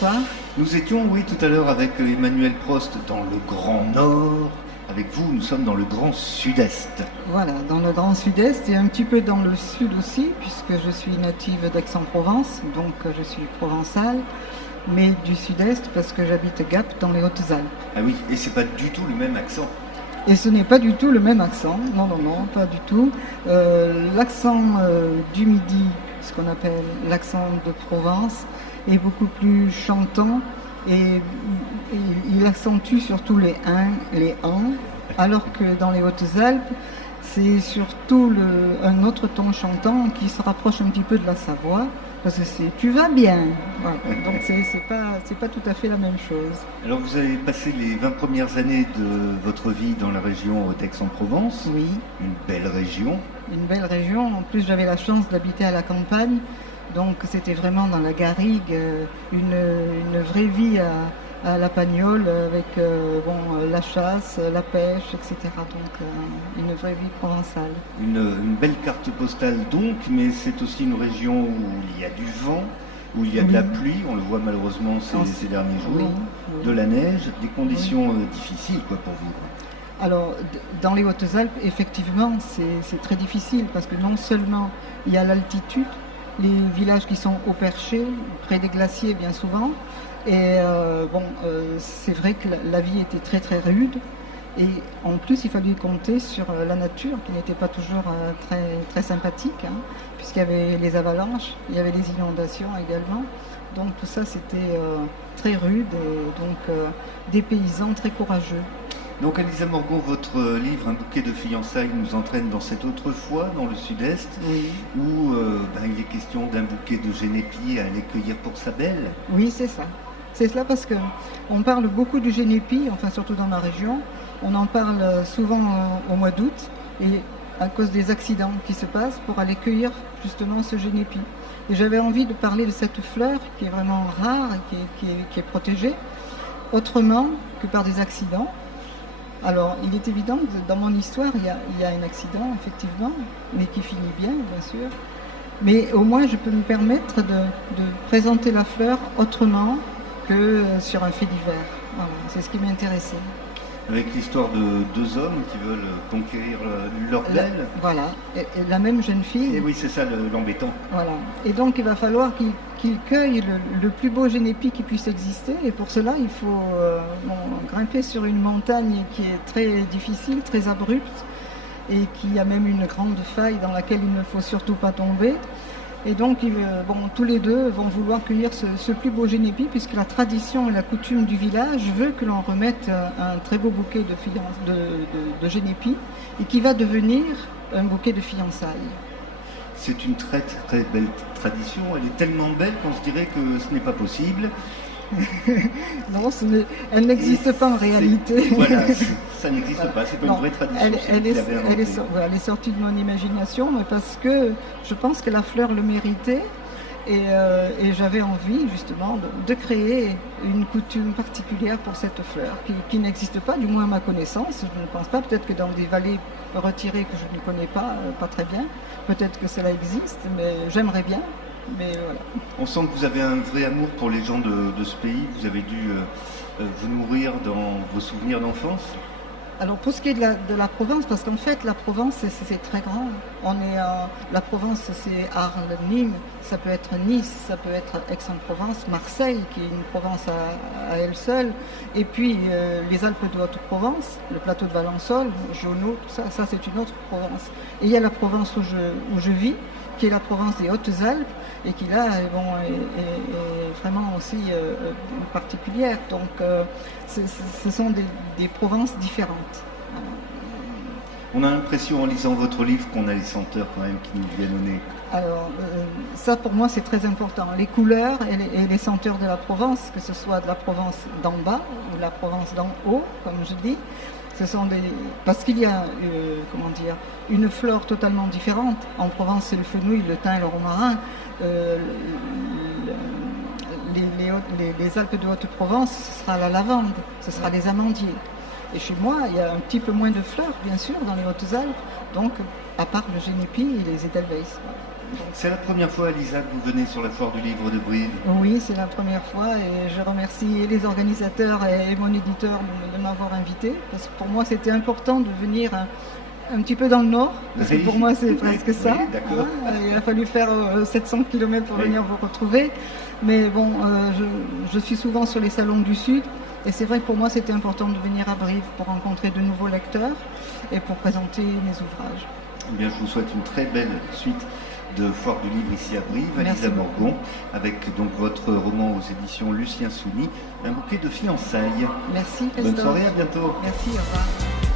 bonsoir. Nous étions, oui, tout à l'heure avec Emmanuel Prost dans le Grand Nord. Avec vous, nous sommes dans le Grand Sud-Est. Voilà, dans le Grand Sud-Est et un petit peu dans le Sud aussi, puisque je suis native d'Aix-en-Provence, donc je suis provençale, mais du Sud-Est parce que j'habite Gap dans les Hautes-Alpes. Ah oui, et c'est pas du tout le même accent. Et ce n'est pas du tout le même accent, non, pas du tout. L'accent du Midi, ce qu'on appelle l'accent de Provence, est beaucoup plus chantant et il accentue surtout les uns, les en, alors que dans les Hautes-Alpes, c'est surtout un autre ton chantant qui se rapproche un petit peu de la Savoie, parce que c'est tu vas bien. Voilà. Donc c'est pas tout à fait la même chose. Alors vous avez passé les 20 premières années de votre vie dans la région d'Aix-en-Provence. Oui. Une belle région. Une belle région. En plus, j'avais la chance d'habiter à la campagne. Donc c'était vraiment dans la garrigue, une vraie vie à la Pagnole avec la chasse, la pêche, etc. Donc une vraie vie provençale. Une belle carte postale donc, mais c'est aussi une région où il y a du vent, où il y a de la pluie, on le voit malheureusement ces derniers jours, de la neige, des conditions difficiles pour vivre. Alors, dans les Hautes-Alpes, effectivement, c'est très difficile parce que non seulement il y a l'altitude, les villages qui sont au perché, près des glaciers bien souvent. Et c'est vrai que la vie était très très rude. Et en plus, il fallait compter sur la nature qui n'était pas toujours très, très sympathique, puisqu'il y avait les avalanches, il y avait les inondations également. Donc tout ça, c'était très rude et donc des paysans très courageux. Donc Elisa Morgon, votre livre Un bouquet de fiançailles nous entraîne dans cette autre foi, dans le Sud-Est, où il est question d'un bouquet de génépi à aller cueillir pour sa belle. Oui, c'est ça. C'est cela parce qu'on parle beaucoup du génépi, enfin surtout dans ma région. On en parle souvent au mois d'août et à cause des accidents qui se passent pour aller cueillir justement ce génépi. Et j'avais envie de parler de cette fleur qui est vraiment rare et qui est protégée, autrement que par des accidents. Alors, il est évident que dans mon histoire, il y a un accident, effectivement, mais qui finit bien sûr. Mais au moins, je peux me permettre de présenter la fleur autrement que sur un fait divers. Voilà, c'est ce qui m'intéressait. Avec l'histoire de deux hommes qui veulent conquérir leur belle. Voilà, et la même jeune fille. Et oui, c'est ça l'embêtant. Voilà. Et donc, il va falloir qu'il cueille le plus beau génépi qui puisse exister. Et pour cela, il faut grimper sur une montagne qui est très difficile, très abrupte, et qui a même une grande faille dans laquelle il ne faut surtout pas tomber. Et donc, tous les deux vont vouloir cueillir ce plus beau génépi, puisque la tradition et la coutume du village veut que l'on remette un très beau bouquet de génépi, et qui va devenir un bouquet de fiançailles. C'est une très très belle tradition, elle est tellement belle qu'on se dirait que ce n'est pas possible. Non, elle n'existe pas en réalité. Voilà, ça n'existe pas, c'est pas une vraie tradition. Elle est sortie de mon imagination, mais parce que je pense que la fleur le méritait et j'avais envie justement de créer une coutume particulière pour cette fleur qui n'existe pas, du moins à ma connaissance. Je ne pense pas, peut-être que dans des vallées retirées que je ne connais pas très bien, peut-être que cela existe, mais j'aimerais bien. Mais voilà. On sent que vous avez un vrai amour pour les gens de ce pays. Vous avez dû vous nourrir dans vos souvenirs d'enfance. Alors pour ce qui est de la Provence, parce qu'en fait la Provence c'est très grand. La Provence c'est Arles, Nîmes, ça peut être Nice, ça peut être Aix-en-Provence, Marseille qui est une Provence à elle seule, et puis les Alpes de Haute-Provence, le plateau de Valençol, Jonot, tout ça c'est une autre Provence. Et il y a la Provence où je vis, qui est la Provence des Hautes-Alpes, et qui là est vraiment aussi particulière. Donc ce sont des Provences différentes. On a l'impression en lisant votre livre qu'on a les senteurs quand même qui nous viennent au nez. Alors ça pour moi c'est très important. Les couleurs et les senteurs de la Provence, que ce soit de la Provence d'en bas ou de la Provence d'en haut, comme je dis, parce qu'il y a une flore totalement différente. En Provence, c'est le fenouil, le thym, le romarin. Les Alpes de Haute-Provence, ce sera la lavande, ce sera les amandiers. Et chez moi, il y a un petit peu moins de fleurs, bien sûr, dans les Hautes-Alpes, donc à part le génépi et les edelweiss. C'est la première fois, Elisa, que vous venez sur la foire du livre de Brive? Oui, c'est la première fois et je remercie les organisateurs et mon éditeur de m'avoir invité parce que pour moi c'était important de venir un petit peu dans le nord, parce que pour moi c'est presque ça. D'accord. Il a fallu faire 700 km pour venir vous retrouver. Mais bon, je suis souvent sur les salons du Sud et c'est vrai que pour moi c'était important de venir à Brive pour rencontrer de nouveaux lecteurs et pour présenter mes ouvrages. Eh bien, je vous souhaite une très belle suite de Foire du Livre ici à Brive, Elisa Morgon, avec donc votre roman aux éditions Lucien Souni, Un bouquet de fiançailles. Merci Christophe. Bonne soirée, à bientôt. Merci, au revoir.